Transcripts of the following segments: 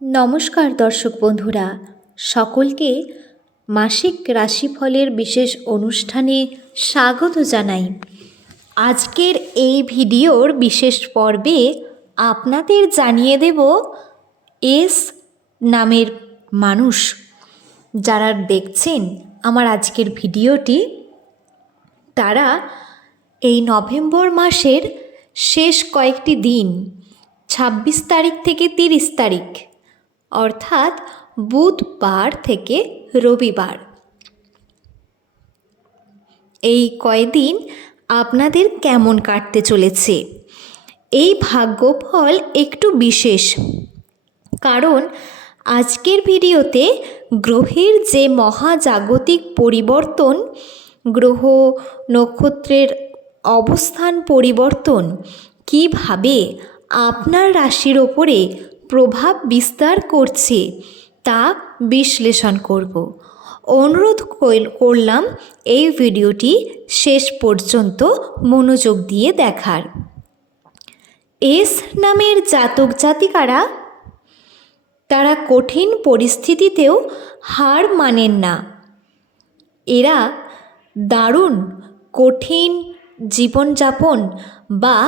নমস্কার দর্শক বন্ধুরা, সকলকে মাসিক রাশিফলের বিশেষ অনুষ্ঠানে স্বাগত জানাই। আজকের এই ভিডিওর বিশেষ পর্বে আপনাদের জানিয়ে দেব এস নামের মানুষ। যারা দেখছেন আমার আজকের ভিডিওটি, তারা এই নভেম্বর মাসের শেষ কয়েকটি দিন, ছাব্বিশ তারিখ থেকে তিরিশ তারিখ অর্থাৎ বুধবার থেকে রবিবার। এই কয়দিন আপনাদের কেমন কাটতে চলেছে? এই ভাগ্যফল একটু বিশেষ। কারণ আজকের ভিডিওতে গ্রহের যে মহাজাগতিক পরিবর্তন, গ্রহ নক্ষত্রের অবস্থান পরিবর্তন, কীভাবে আপনার রাশির ওপরে প্রভাব বিস্তার করছে তা বিশ্লেষণ করব। অনুরোধ করলাম এই ভিডিওটি শেষ পর্যন্ত মনোযোগ দিয়ে দেখার। এস নামের জাতক জাতিকারা, তারা কঠিন পরিস্থিতিতেও হার মানেন না। এরা দারুণ, কঠিন জীবনযাপন বা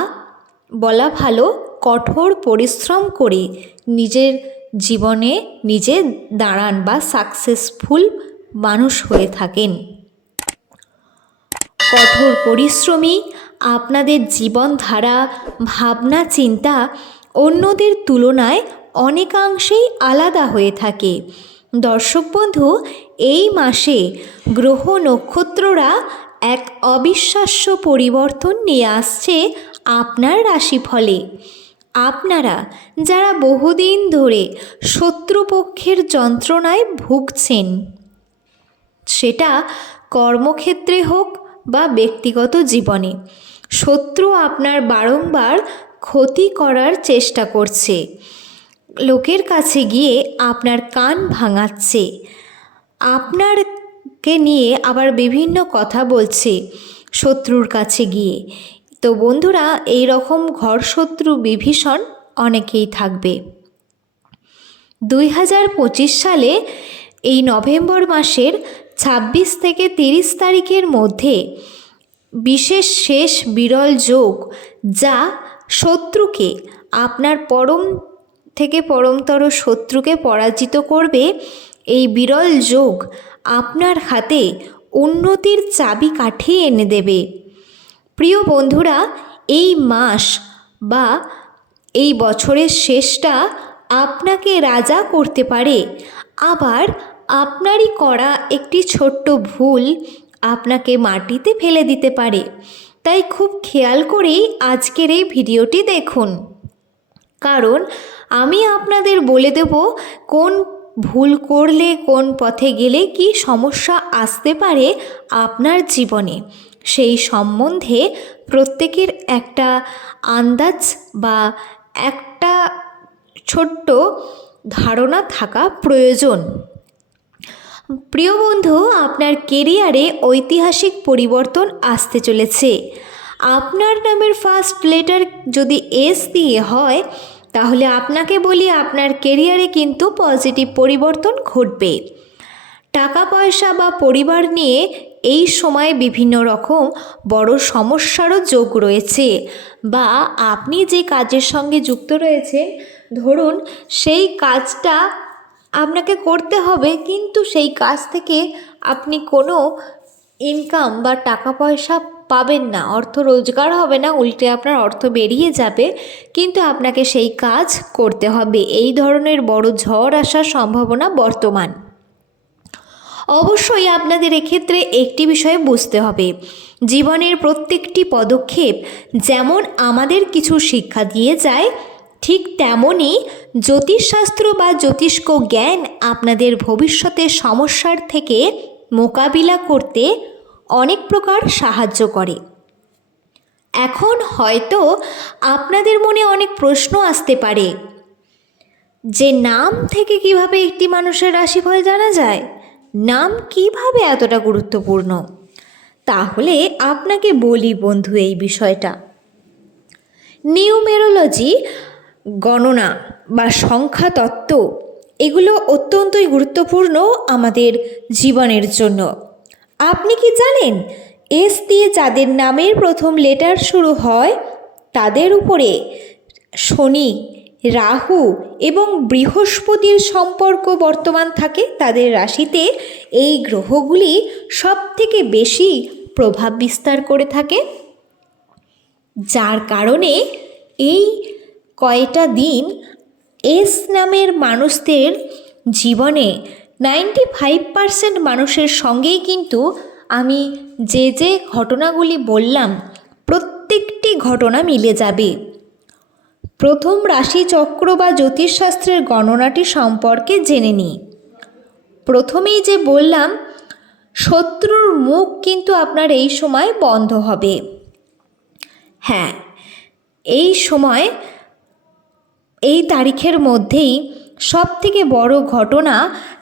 বলা ভালো কঠোর পরিশ্রম করে নিজের জীবনে নিজে দাঁড়ান বা সাকসেসফুল মানুষ হয়ে থাকেন। কঠোর পরিশ্রমী আপনাদের জীবনধারা, ভাবনা, চিন্তা অন্যদের তুলনায় অনেকাংশেই আলাদা হয়ে থাকে। দর্শক বন্ধু, এই মাসে গ্রহ নক্ষত্ররা এক অবিশ্বাস্য পরিবর্তন নিয়ে আসছে আপনার রাশিফলে। আপনারা যারা বহুদিন ধরে শত্রুপক্ষের যন্ত্রণায় ভুগছেন, সেটা কর্মক্ষেত্রে হোক বা ব্যক্তিগত জীবনে, শত্রু আপনার বারংবার ক্ষতি করার চেষ্টা করছে। লোকের কাছে গিয়ে আপনার কান ভাঙাচ্ছে। আপনারকে নিয়ে আবার বিভিন্ন কথা বলছে শত্রুর কাছে গিয়ে। তো বন্ধুরা, এই রকম ঘর শত্রু বিভীষণ অনেকেই থাকবে। দুই হাজার পঁচিশ সালে এই নভেম্বর মাসের ছাব্বিশ থেকে তিরিশ তারিখের মধ্যে বিশেষ শেষ বিরল যোগ যা শত্রুকে, আপনার পরম থেকে পরমতর শত্রুকে পরাজিত করবে, এই বিরল যোগ আপনার হাতে উন্নতির চাবি কাঠি এনে দেবে। প্রিয় বন্ধুরা, এই মাস বা এই বছরের শেষটা আপনাকে রাজা করতে পারে। আবার আপনারই করা একটি ছোট্ট ভুল আপনাকে মাটিতে ফেলে দিতে পারে। তাই খুব খেয়াল করেই আজকের এই ভিডিওটি দেখুন। কারণ আমি আপনাদের বলে দেব কোন ভুল করলে, কোন পথে গেলে কি সমস্যা আসতে পারে আপনার জীবনে। সেই সম্বন্ধে প্রত্যেকের একটা আন্দাজ বা একটা ছোট্ট ধারণা থাকা প্রয়োজন। প্রিয় বন্ধু, আপনার কেরিয়ারে ঐতিহাসিক পরিবর্তন আসতে চলেছে। আপনার নামের ফার্স্ট লেটার যদি এস দিয়ে হয়, তাহলে আপনাকে বলি আপনার কেরিয়ারে কিন্তু পজিটিভ পরিবর্তন ঘটবে। টাকা পয়সা বা পরিবার নিয়ে এই সময় বিভিন্ন রকম বড় সমস্যারও যোগ রয়েছে। বা আপনি যে কাজের সঙ্গে যুক্ত রয়েছেন, ধরুন সেই কাজটা আপনাকে করতে হবে, কিন্তু সেই কাজ থেকে আপনি কোনো ইনকাম বা টাকা পয়সা পাবেন না, অর্থ রোজগার হবে না, উল্টে আপনার অর্থ বেরিয়ে যাবে, কিন্তু আপনাকে সেই কাজ করতে হবে। এই ধরনের বড় ঝড় আসার সম্ভাবনা বর্তমান। অবশ্যই আপনাদের এক্ষেত্রে একটি বিষয় বুঝতে হবে। জীবনের প্রত্যেকটি পদক্ষেপ যেমন আমাদের কিছু শিক্ষা দিয়ে যায়, ঠিক তেমনই জ্যোতিষশাস্ত্র বা জ্যোতিষ্ক জ্ঞান আপনাদের ভবিষ্যতের সমস্যার থেকে মোকাবিলা করতে অনেক প্রকার সাহায্য করে। এখন হয়তো আপনাদের মনে অনেক প্রশ্ন আসতে পারে, যে নাম থেকে কীভাবে একটি মানুষের রাশিফল জানা যায়? নাম কীভাবে এতটা গুরুত্বপূর্ণ? তাহলে আপনাকে বলি বন্ধু এই বিষয়টা। নিউমেরোলজি, গণনা বা সংখ্যা তত্ত্ব এগুলো অত্যন্তই গুরুত্বপূর্ণ আমাদের জীবনের জন্য। আপনি কি জানেন, এস দিয়ে যাদের নামের প্রথম লেটার শুরু হয়, তাদের উপরে শনি রাহু এবং বৃহস্পতির সম্পর্ক বর্তমান থাকে তাদের রাশিতে, এই গ্রহগুলি সব থেকে বেশি প্রভাব বিস্তার করে থাকে। যার কারণে এই কয়টা দিন এস নামের মানুষদের জীবনে নাইনটি ফাইভ পারসেন্ট মানুষের সঙ্গেই কিন্তু আমি যে যে ঘটনাগুলি বললাম, প্রত্যেকটি ঘটনা মিলে যাবে। প্রথম রাশিচক্র বা জ্যোতিষশাস্ত্রের গণনাটি সম্পর্কে জেনে নিই। প্রথমেই যে বললাম, শত্রুর মুখ কিন্তু আপনার এই সময় বন্ধ হবে। হ্যাঁ এই সময়, এই তারিখের মধ্যেই সব থেকে বড় ঘটনা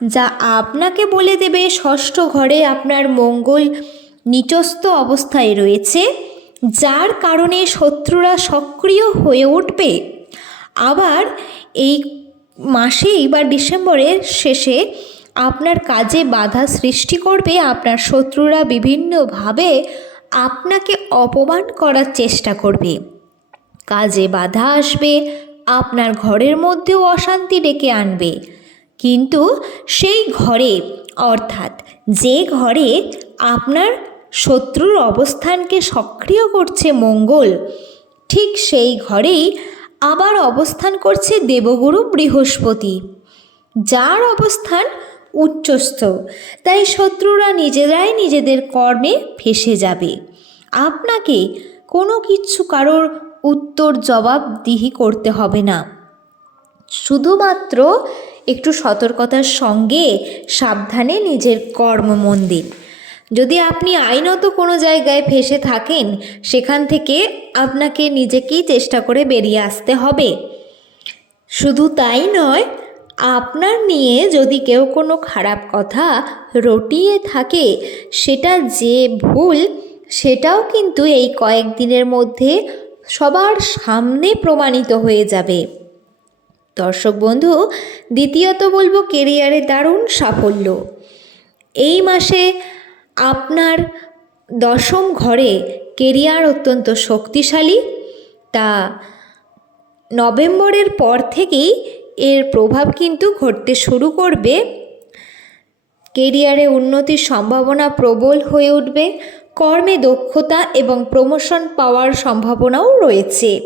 যা আপনাকে বলে দেবে, ষষ্ঠ ঘরে আপনার মঙ্গল নিচস্থ অবস্থায় রয়েছে যার কারণে শত্রুরা সক্রিয় হয়ে উঠবে। আবার এই মাসেই বা ডিসেম্বরের শেষে আপনার কাজে বাধা সৃষ্টি করবে। আপনার শত্রুরা বিভিন্নভাবে আপনাকে অপমান করার চেষ্টা করবে। কাজে বাধা আসবে, আপনার ঘরের মধ্যেও অশান্তি ডেকে আনবে। কিন্তু সেই ঘরে, অর্থাৎ যে ঘরে আপনার শত্রুর অবস্থানকে সক্রিয় করছে মঙ্গল। ঠিক সেই ঘরেই আবার অবস্থান করছে দেবগুরু বৃহস্পতি। যার অবস্থান উচ্চস্থ। তাই শত্রুরা নিজেরাই নিজেদের কর্মে ফেসে যাবে। আপনাকে কোনো কিছু কারোর উত্তর জবাবদিহি করতে হবে না। শুধুমাত্র একটু সতর্কতার সঙ্গে সাবধানে নিজের কর্ম মন দিন যদি আপনি আইনত কোনো জায়গায় ফেসে থাকেন, সেখান থেকে আপনাকে নিজেকেই চেষ্টা করে বেরিয়ে আসতে হবে। শুধু তাই নয়, আপনার নিয়ে যদি কেউ কোনো খারাপ কথা রটিয়ে থাকে, সেটা যে ভুল, সেটাও কিন্তু এই কয়েকদিনের মধ্যে সবার সামনে প্রমাণিত হয়ে যাবে। দর্শক বন্ধু, দ্বিতীয়ত বলব কেরিয়ারে দারুণ সাফল্য। এই মাসে আপনার দশম ঘরে কেরিয়ার অত্যন্ত শক্তিশালী, তা নভেম্বরের পর থেকেই এর প্রভাব কিন্তু ঘটতে শুরু করবে। কেরিয়ারে উন্নতির সম্ভাবনা প্রবল হয়ে উঠবে, কর্মে দক্ষতা এবং প্রমোশন পাওয়ার সম্ভাবনাও রয়েছে।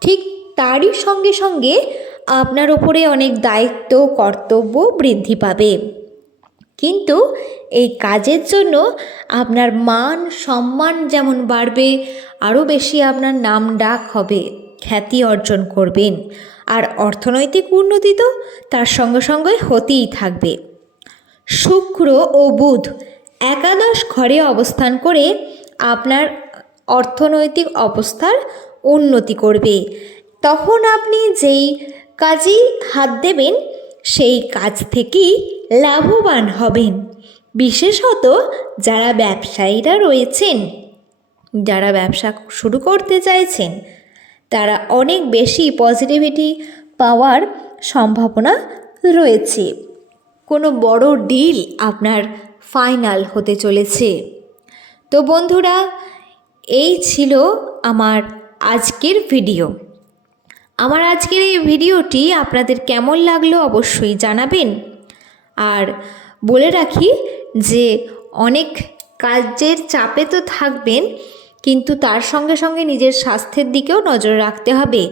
ঠিক তারই সঙ্গে সঙ্গে আপনার ওপরে অনেক দায়িত্ব কর্তব্য বৃদ্ধি পাবে। কিন্তু এই কাজের জন্য আপনার মান, সম্মান যেমন বাড়বে, আরও বেশি আপনার নাম ডাক হবে, খ্যাতি অর্জন করবেন। আর অর্থনৈতিক উন্নতি তো তার সঙ্গে সঙ্গে হতেই থাকবে। শুক্র ও বুধ একাদশ ঘরে অবস্থান করে আপনার অর্থনৈতিক অবস্থার উন্নতি করবে। তখন আপনি যেই কাজেই হাত দেবেন, সেই কাজ থেকেই লাভবান হবেন। বিশেষত যারা ব্যবসায়ীরা রয়েছেন, যারা ব্যবসা শুরু করতে চাইছেন, তারা অনেক বেশি পজিটিভিটি পাওয়ার সম্ভাবনা রয়েছে। কোনো বড় ডিল আপনার ফাইনাল হতে চলেছে। তো বন্ধুরা, এই ছিল আমার আজকের ভিডিও আমার আজকের এই ভিডিওটি আপনাদের কেমন লাগল অবশ্যই জানাবেন। আর বলে রাখি যে অনেক কাজের চাপে তো থাকবেন, কিন্তু তার সঙ্গে সঙ্গে নিজের স্বাস্থ্যের দিকেও নজর রাখতে হবে।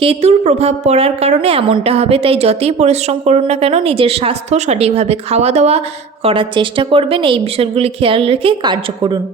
কেতুর প্রভাব পড়ার কারণে এমনটা হবে, তাই যতই পরিশ্রম করুন না কেন, নিজের স্বাস্থ্য সঠিকভাবে খাওয়া দাওয়া করার চেষ্টা করবেন। এই বিষয়গুলি খেয়াল রেখে কার্য করুন।